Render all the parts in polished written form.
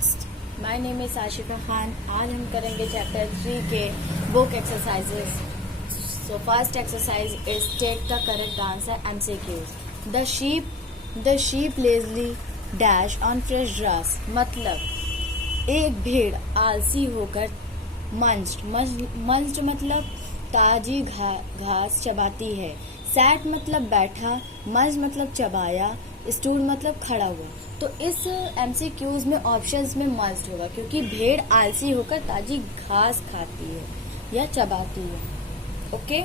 Students, my name is Ashifa Khan. आज हम करेंगे चैप्टर 3 के book exercises. So first exercise is take the correct answer MCQs। The sheep lazily dash on fresh grass. मतलब एक भेड़ आलसी होकर मंच्ड मतलब ताजी घास चबाती है। सैट मतलब बैठा, मंच मतलब चबाया, स्टूल मतलब खड़ा हुआ। तो इस MCQs में ऑप्शंस में मस्ट होगा, क्योंकि भेड़ आलसी होकर ताजी घास खाती है या चबाती है। Okay.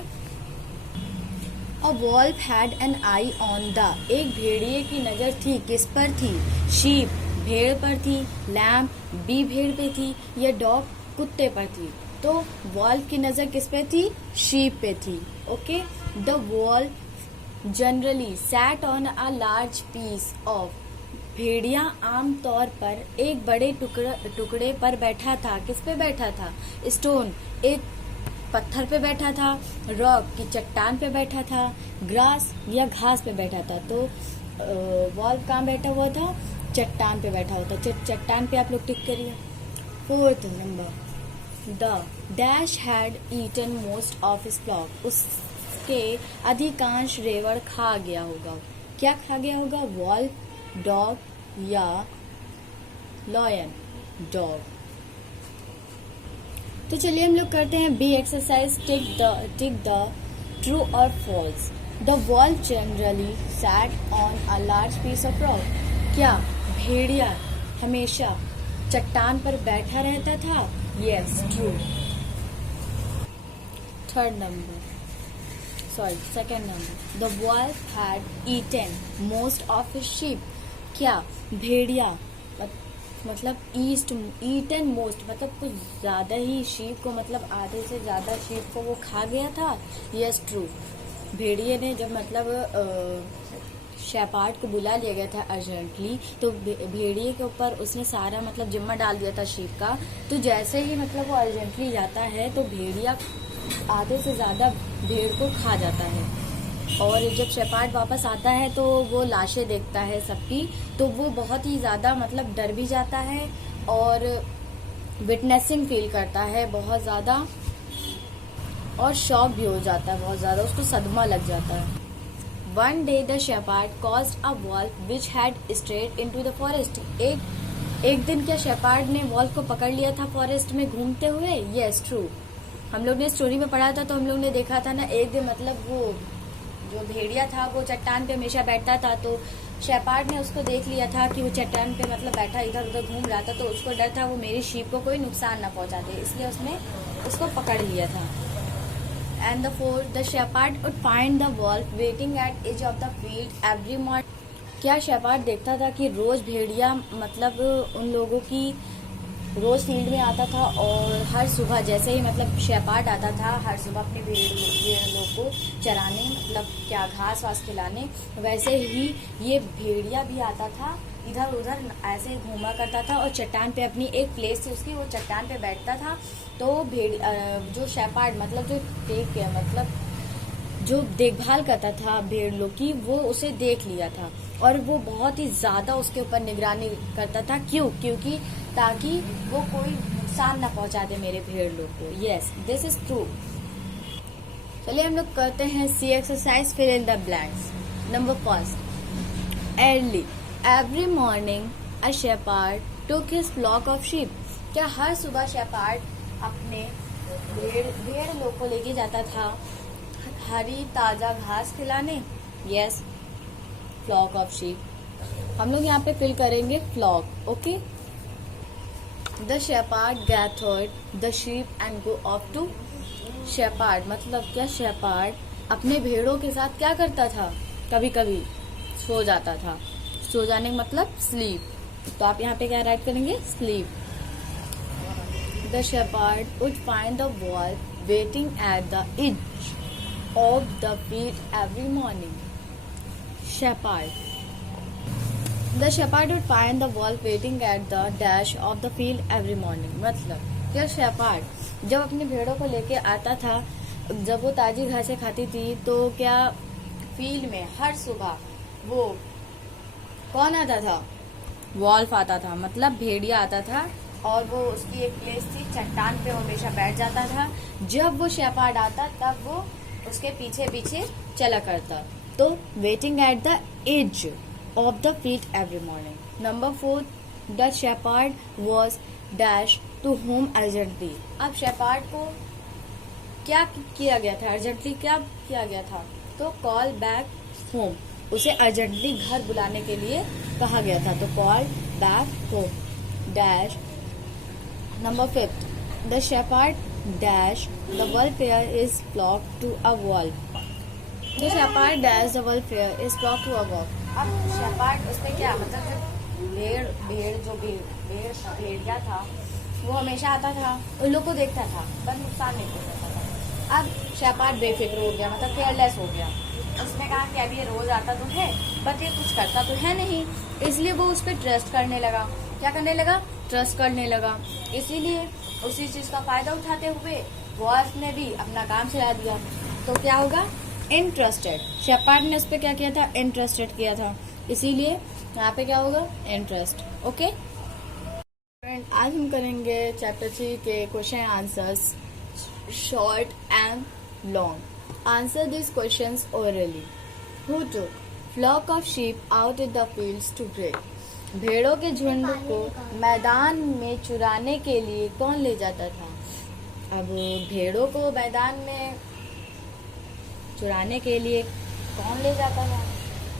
A wolf had an eye on the. एक भेड़िए की नजर थी, किस पर थी? शीप भेड़ पर थी, लैम्ब बी भेड़ पे थी, या डॉग कुत्ते पर थी। तो वॉल्फ की नजर किस पे थी? शीप पे थी। Okay. The wolf generally sat on a large piece of. भेड़िया आमतौर पर एक बड़े टुकड़े पर बैठा था। किस पे बैठा था? स्टोन एक पत्थर पे बैठा था, रॉक की चट्टान पे बैठा था, ग्रास या घास पे बैठा था। तो वॉल्फ कहाँ बैठा हुआ था? चट्टान पे बैठा हुआ था। चट्टान पे आप लोग टिक करिए। 4th number, the dash had eaten most of his flock. उसके अधिकांश रेवड़ खा गया होगा। क्या खा गया होगा? वॉल्फ, डॉग या लॉयन? डॉग। तो चलिए हम लोग करते हैं B exercise. Tick the true और false. The wolf generally sat on a large piece of rock. क्या भेड़िया हमेशा चट्टान पर बैठा रहता था? Yes, true. 2nd number, the wolf had eaten most of his sheep। क्या भेड़िया मतलब ईटन मोस्ट मतलब कुछ ज्यादा ही शीप को, मतलब आधे से ज्यादा शीप को वो खा गया था? Yes, true. भेड़िए ने जब मतलब शेपार्ड को बुला लिया गया था अर्जेंटली, तो भेड़िए के ऊपर उसने सारा मतलब जिम्मा डाल दिया था शीप का। तो जैसे ही मतलब वो अर्जेंटली जाता है तो भेड़िया आधे से ज्यादा भेड़ को खा जाता है। और जब शेपार्ड वापस आता है तो वो लाशें देखता है सबकी, तो वो बहुत ही ज्यादा मतलब डर भी जाता है और विटनेसिंग फील करता है बहुत ज्यादा, और शॉक भी हो जाता है बहुत ज्यादा, उसको सदमा लग जाता है। One day the shepherd caused a wolf which had strayed into the forest। एक दिन क्या शेपार्ड ने वॉल्फ को पकड़ लिया था फॉरेस्ट में घूमते हुए? Yes, true. हम लोग ने स्टोरी में पढ़ा था, तो हम लोग ने देखा था ना, एक दिन मतलब वो जो भेड़िया था वो चट्टान पे हमेशा बैठता था, तो शेपार्ड ने उसको देख लिया था कि वो चट्टान पे मतलब बैठा इधर उधर घूम रहा था, तो उसको डर था वो मेरी शीप को कोई नुकसान ना पहुंचा दे, इसलिए उसने उसको पकड़ लिया था। And the 4th, the shepherd would find the wolf waiting at edge of the field every morning। क्या शेपार्ड देखता था कि रोज भेड़िया मतलब उन लोगों की रोज फील्ड में आता था, और हर सुबह जैसे ही मतलब शेपार्ड आता था हर सुबह अपने भेड़ियों को चराने, मतलब क्या घास वास खिलाने, वैसे ही ये भेड़िया भी आता था, इधर उधर ऐसे ही घूमा करता था, और चट्टान पे अपनी एक प्लेस थी उसकी, वो चट्टान पे बैठता था। तो जो शेपार्ड मतलब जो देखभाल करता था भेड़ लोग की, वो उसे देख लिया था, और वो बहुत ही ज्यादा उसके ऊपर निगरानी करता था। क्यों? क्योंकि ताकि वो कोई नुकसान ना पहुंचा दे मेरे भेड़ लोग को। Yes, this is true. चलिए हम लोग करते हैं C exercise, fill in the blanks. Number 1, early every morning a shepherd took his flock of sheep. क्या हर सुबह शेपार्ड अपने भेड़ लोग को लेके जाता था हरी ताजा घास खिलाने? Yes, flock of sheep. हम लोग यहाँ पे फिल करेंगे flock. Okay. The shepherd gathered the sheep and go off to. Shepherd मतलब क्या? शेपार्ड अपने भेड़ों के साथ क्या करता था? कभी कभी सो जाता था। सो जाने मतलब स्लीप, तो आप यहाँ पे क्या राइट करेंगे? Sleep. The shepherd would find the wolf waiting at the edge of the field every morning। Shepherd. The shepherd would find the wolf waiting at the dash of the field every morning। मतलब क्या shepherd जब अपनी भेड़ों को लेके आता था, जब वो ताजी घासें खाती थी, तो क्या फील्ड में हर सुबह वो कौन आता था? वॉल्फ आता था, मतलब भेड़िया आता था और वो उसकी एक प्लेस थी, चट्टान पे हमेशा बैठ जाता था। जब वो शेपर्ड आता तब वो उसके पीछे पीछे चला करता। तो waiting at the edge of the field every morning. Number 4, the shepherd was dash to home urgently. अब शेपर्ड को क्या किया गया था, अर्जेंटली क्या किया गया था, तो कॉल बैक होम, उसे अर्जेंटली घर बुलाने के लिए कहा गया था। तो call back home dash. Number 5, the shepherd dash the welfare his flock to a wolf. The shepherd dash the welfare his flock to a wolf. अब शेपर्ड उसमें क्या, मतलब जो भेड़िया था वो हमेशा आता था, उन लोग को देखता था पर नुकसान नहीं पहुंचाता था। अब शेपर्ड बेफिक्र हो गया, मतलब केयरलेस हो गया। उसने कहा कि अब ये रोज आता तो है बट ये कुछ करता तो है नहीं, इसलिए वो उस पर ट्रस्ट करने लगा। क्या करने लगा, ट्रस्ट करने लगा। इसीलिए उसी चीज का फायदा उठाते हुए वॉल्फ ने भी अपना काम चला दिया। तो क्या होगा, इंटरेस्टेड। शेपर्ड ने उस पर क्या किया था, इंटरेस्टेड किया था, इसीलिए यहाँ पे क्या होगा, इंटरेस्ट। ओके फ्रेंड, आज हम करेंगे चैप्टर 3 के question answers, short and long. Answer this questions orally. Who took flock of sheep out in the fields to graze. भेड़ों के झुंड को मैदान में चुराने के लिए कौन ले जाता था। अब भेड़ों को मैदान में चुराने के लिए कौन ले जाता था,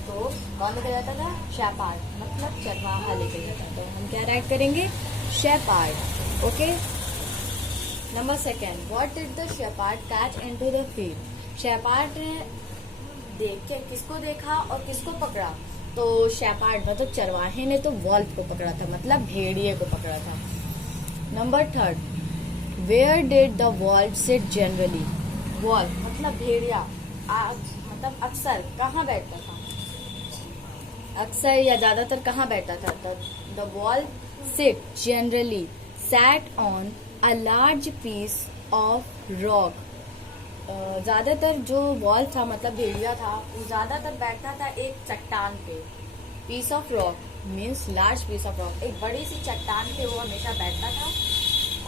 तो कौन लेकर जाता था, शेपर्ड, मतलब चरवाहा लेकर जाता था। तो हम क्या राइट करेंगे, shepherd. Okay. Number 2, what did the shepherd catch into the field. Shepherd ने देख के किसको देखा और किसको पकड़ा, तो शेपर्ड मतलब चरवाहे ने तो वॉल्फ को पकड़ा था, मतलब भेड़िए को पकड़ा था। Number 3, where did the wolf sit generally. Wolf मतलब भेड़िया, मतलब अक्सर कहाँ बैठता था, अक्सर या ज्यादातर कहाँ बैठता था। The wolf sit generally sat on a large piece of rock. ज्यादातर जो वॉल्फ था मतलब भेड़िया था, वो ज्यादातर बैठता था एक चट्टान पे। Piece of rock means large piece of rock, एक बड़ी सी चट्टान पे वो हमेशा बैठता था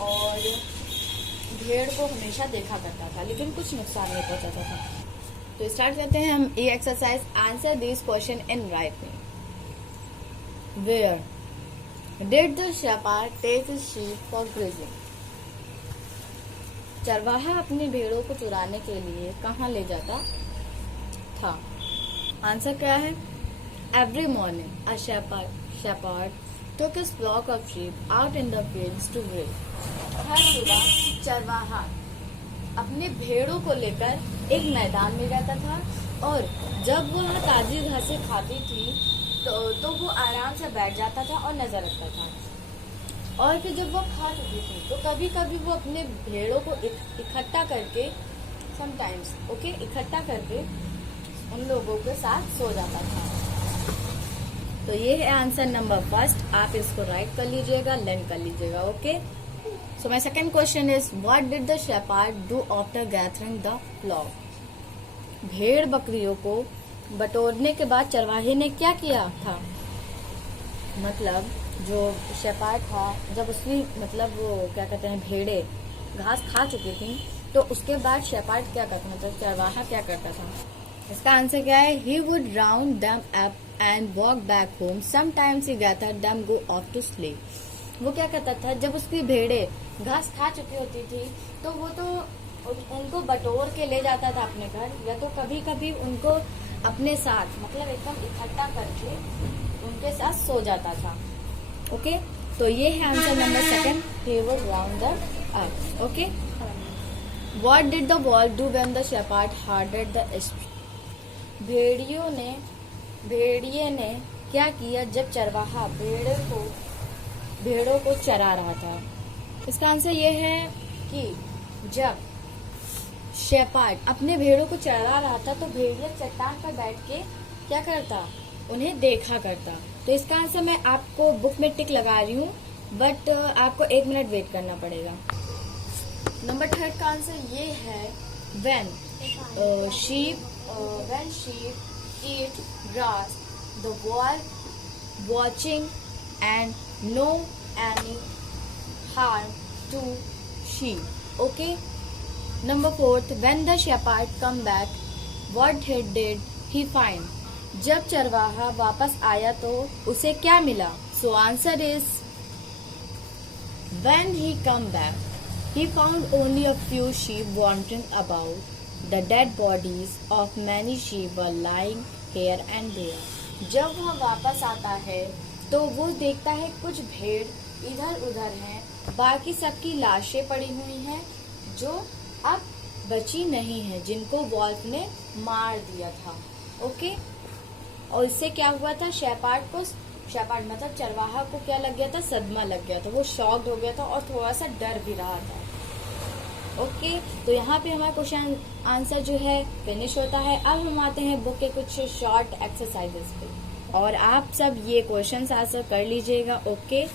और भेड़ को हमेशा देखा करता था, लेकिन कुछ नुकसान नहीं पहुंचाता था। तो स्टार्ट करते हैं हम ये exercise. Answer this question in writing. Where did the shepherd take his sheep for grazing. चरवाहा अपनी भेड़ों को चुराने के लिए कहाँ ले जाता था। आंसर क्या है, every morning a shepherd took his flock of sheep out in the fields to graze। हर सुबह चरवाहा अपने भेड़ों को लेकर एक मैदान में जाता था और जब वह ताजी घासें खाती थी तो वो आराम से बैठ जाता था और नजर रखता था। और फिर जब वो खा चुकी थी तो कभी कभी वो अपने भेड़ों को इकट्ठा करके समटाइम्स इकट्ठा करके उन लोगों के साथ सो जाता था। तो ये है आंसर नंबर 1। आप इसको राइट कर लीजिएगा, लर्न कर लीजिएगा। Okay. So my second question is what did the shepherd do after gathering the flock. भेड़ बकरियों को बटोरने के बाद चरवाहे ने क्या किया था, मतलब जो शेपर्ड था जब उसकी मतलब वो क्या कहते हैं भेड़े घास खा चुकी थी तो उसके बाद शेपर्ड क्या करता, मतलब चरवाहा क्या करता था। इसका आंसर क्या है, he would round them up and walk back home. Sometimes he gathered them, go off to sleep. वो क्या करता था, जब उसकी भेड़े घास खा चुकी होती थी तो वो तो उनको बटोर के ले जाता था अपने घर, या तो कभी कभी उनको अपने साथ मतलब एकदम इकट्ठा करके उनके साथ सो जाता था। ओके, तो ये है answer number 2, he would round them up. Okay, what did the wolf do when the shepherd heard the भेड़िए ने क्या किया जब चरवाहा भेड़ों को चरा रहा था। इसका आंसर ये है कि जब शेपर्ड अपने भेड़ों को चरा रहा था तो भेड़िया चट्टान पर बैठ के क्या करता, उन्हें देखा करता। तो इसका आंसर मैं आपको बुक में टिक लगा रही हूँ, बट आपको 1 मिनट वेट करना पड़ेगा। नंबर 3 का आंसर ये है when sheep eat grass, the wolf watching and no any harm to sheep. Okay. Number 4, when the shepherd come back, what did he find? जब चरवाहा वापस आया तो उसे क्या मिला? So answer is, when he come back, he found only a few sheep wandering about. The dead bodies of many sheep were lying here and there. जब वह वापस आता है तो वो देखता है कुछ भेड़ इधर उधर हैं, बाकी सबकी लाशें पड़ी हुई हैं जो अब बची नहीं है, जिनको वॉल्फ ने मार दिया था. ओके. और इससे क्या हुआ था? शेपार्ड मतलब चरवाहा को क्या लग गया था? सदमा लग गया था. वो शॉक्ड हो गया था और थोड़ा सा डर भी रहा था. ओके. तो यहाँ पे हमारा क्वेश्चन आंसर जो है फिनिश होता है. अब हम आते हैं बुक के कुछ शॉर्ट एक्सरसाइजेस पे, और आप सब ये क्वेश्चन आंसर कर लीजिएगा. Okay.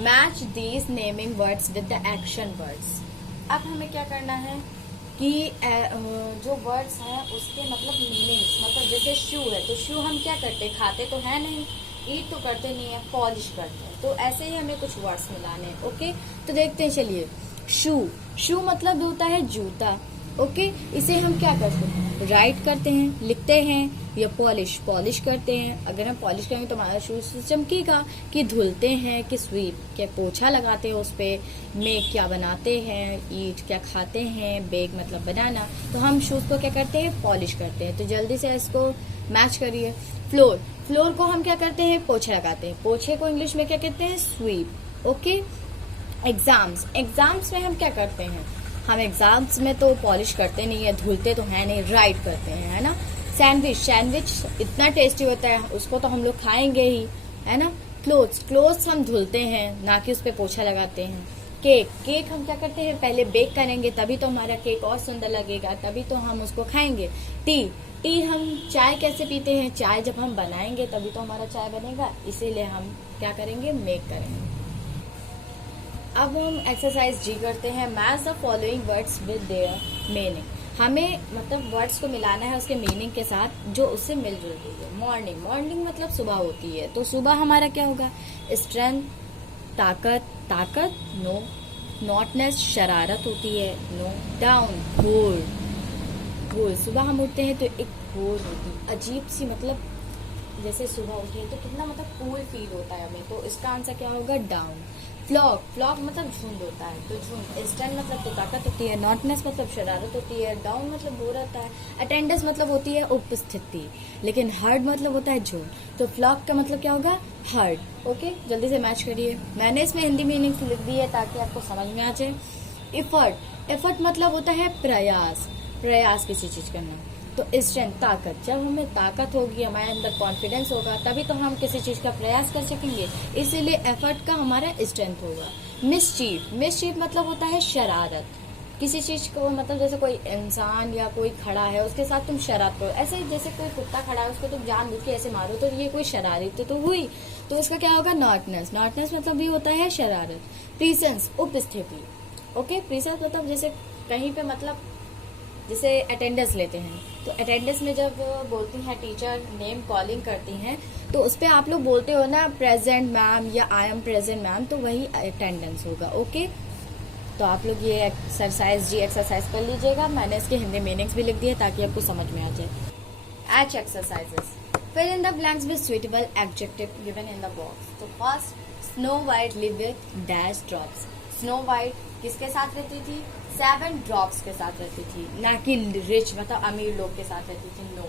Match these naming words with the action words. अब हमें क्या करना है कि जो वर्ड्स हैं उसके मतलब मीनिंग्स, मतलब जैसे शू है तो शू हम क्या करते हैं? खाते तो है नहीं, ईट तो करते नहीं है, पॉलिश करते हैं. तो ऐसे ही हमें कुछ वर्ड्स मिलाने हैं. ओके. तो देखते हैं. चलिए. शू मतलब होता है जूता. ओके. इसे हम क्या करते हैं? राइट करते हैं, लिखते हैं, या पॉलिश करते हैं. अगर हम पॉलिश करेंगे तो हमारा शूज चमकेगा. कि धुलते हैं, कि स्वीप क्या पोछा लगाते हैं उस पे. मेक क्या बनाते हैं, ईट क्या खाते हैं, बेक मतलब बनाना. तो हम शूज को क्या करते हैं? पॉलिश करते हैं. तो जल्दी से इसको मैच करिए. फ्लोर को हम क्या करते हैं? पोछा लगाते हैं. पोछे को इंग्लिश में क्या कहते हैं? स्वीप. ओके. एग्जाम्स में हम क्या करते हैं? हम एग्जाम्स में तो पॉलिश करते नहीं है, धुलते तो है नहीं, राइट करते हैं, है ना. सैंडविच इतना टेस्टी होता है, उसको तो हम लोग खाएंगे ही, है ना. क्लोथ्स हम धुलते हैं, ना कि उस पर पोछा लगाते हैं. केक हम क्या करते हैं? पहले बेक करेंगे, तभी तो हमारा केक और सुंदर लगेगा, तभी तो हम उसको खाएंगे. टी हम चाय कैसे पीते हैं? चाय जब हम बनाएंगे तभी तो हमारा चाय बनेगा, इसीलिए हम क्या करेंगे? मेक करेंगे. अब हम एक्सरसाइज जी करते हैं. Match the following words with their meaning. हमें मतलब वर्ड्स को मिलाना है उसके मीनिंग के साथ जो उससे मिलजुल रही है. मॉर्निंग मतलब सुबह होती है, तो सुबह हमारा क्या होगा? स्ट्रेंथ ताकत नो. नॉटनेस शरारत होती है, नो. डाउन घोर सुबह हम उठते हैं तो एक घोर होती है, अजीब सी, मतलब जैसे सुबह उठे तो कितना मतलब कूल फील होता है हमें, तो इसका आंसर क्या होगा? डाउन. फ्लॉक मतलब झुंड होता है, तो झुंड. स्टैंड मतलब तो ताकत होती है, नॉटनेस मतलब शरारत होती है, डाउन मतलब बोर होता है, अटेंडेंस मतलब होती है उपस्थिति, लेकिन हर्ड मतलब होता है झुंड. तो फ्लॉक का मतलब क्या होगा? हर्ड. ओके. जल्दी से मैच करिए. मैंने इसमें हिंदी मीनिंग लिख दी है ताकि आपको समझ में आ जाए. एफर्ट मतलब होता है प्रयास किसी चीज करना. तो स्ट्रेंथ ताकत. जब हमें ताकत होगी, हमारे अंदर कॉन्फिडेंस होगा, तभी तो हम किसी चीज का प्रयास कर सकेंगे, इसीलिए एफर्ट का हमारा स्ट्रेंथ होगा. मिसचीफ मतलब होता है शरारत. किसी चीज को मतलब जैसे कोई इंसान या कोई खड़ा है उसके साथ तुम शरारत करो, ऐसे जैसे कोई कुत्ता खड़ा है उसको तुम जानबूझ के ऐसे मारो, तो ये कोई शरारत तो हुई. तो इसका क्या होगा? नॉटनेस मतलब भी होता है शरारत. प्रीसेंस उपस्थिति. ओके. प्रीसेंस मतलब जैसे कहीं पे मतलब जैसे अटेंडेंस लेते हैं, तो अटेंडेंस में जब बोलती हैं टीचर, नेम कॉलिंग करती हैं, तो उस पर आप लोग बोलते हो ना प्रेजेंट मैम या आई एम प्रेजेंट मैम, तो वही अटेंडेंस होगा. ओके. तो आप लोग ये एक्सरसाइज कर लीजिएगा. मैंने इसके हिंदी मीनिंग्स भी लिख दिए ताकि आपको समझ में आ जाए. H exercises. Fill in the blanks with suitable adjective given in the box. तो first, snow white live with dash drops. Snow white किसके साथ रहती थी? 7 ड्रॉप्स के साथ रहती थी, ना कि रिच मतलब अमीर लोग के साथ रहती थी. नो,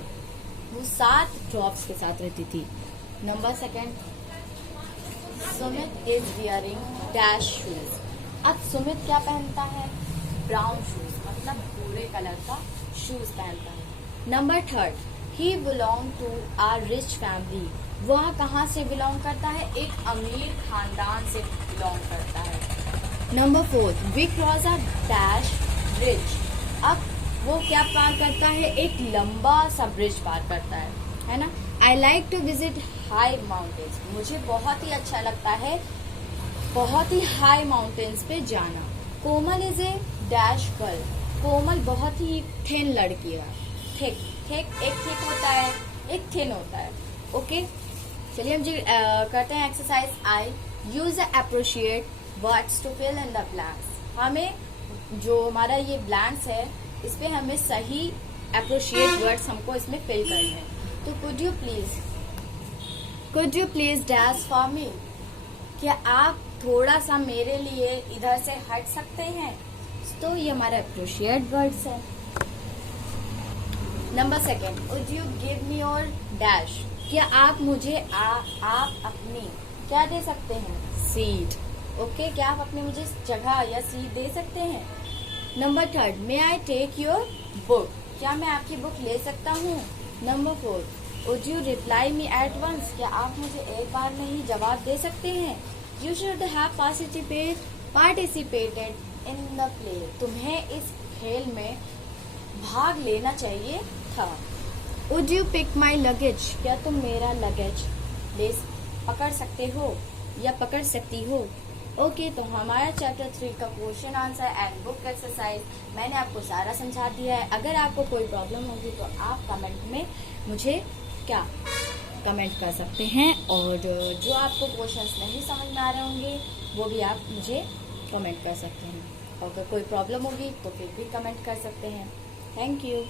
वो 7 ड्रॉप्स के साथ रहती थी. Number 2, Sumit is wearing dash shoes. अब सुमित क्या पहनता है? ब्राउन शूज, मतलब भूरे कलर का शूज पहनता है. Number 3, he belong to a rich family. वह कहाँ से बिलोंग करता है? एक अमीर खानदान से बिलोंग करता है. Number 4, we cross a dash bridge. अब वो क्या पार करता है? एक लंबा सा ब्रिज पार करता है ना. I like to visit high mountains. मुझे बहुत ही अच्छा लगता है बहुत ही हाई माउंटेन्स पे जाना. कोमल इज ए डैश गर्ल. कोमल बहुत ही थिन लड़की है. थिक एक थिक होता है, एक थिन होता है. ओके. चलिए हम जी करते हैं exercise I. Use appropriate words to fill in the blanks. हमें जो हमारा ये ब्लैंक्स है इस पे हमें सही अप्रोप्रिएट वर्ड्स हमको इसमें फिल करने हैं। तो could you please dash for me. क्या आप थोड़ा सा मेरे लिए इधर से हट सकते हैं। तो ये हमारा अप्रोप्रिएट वर्ड्स है। Number second, would you give me your dash. क्या आप मुझे आप अपनी क्या दे सकते हैं, सीट। ओके, क्या आप अपनी मुझे जगह या सीट दे सकते हैं। Number third, may I take your book. क्या मैं आपकी बुक ले सकता हूँ। Number fourth, would you reply me at once. क्या आप मुझे एक बार में ही जवाब दे सकते हैं। You should have participated in the play. तुम्हें इस खेल में भाग लेना चाहिए था। Would you pick my luggage. क्या तुम मेरा लगेज पकड़ सकते हो या पकड़ सकती हो। ओके, तो हमारा चैप्टर 3 का question answer and book exercise मैंने आपको सारा समझा दिया है। अगर आपको कोई प्रॉब्लम होगी तो आप कमेंट में मुझे क्या कमेंट कर सकते हैं, और जो आपको क्वेश्चंस नहीं समझ में आ रहे होंगे वो भी आप मुझे कमेंट कर सकते हैं। अगर कोई प्रॉब्लम होगी तो फिर भी कमेंट कर सकते हैं। Thank you.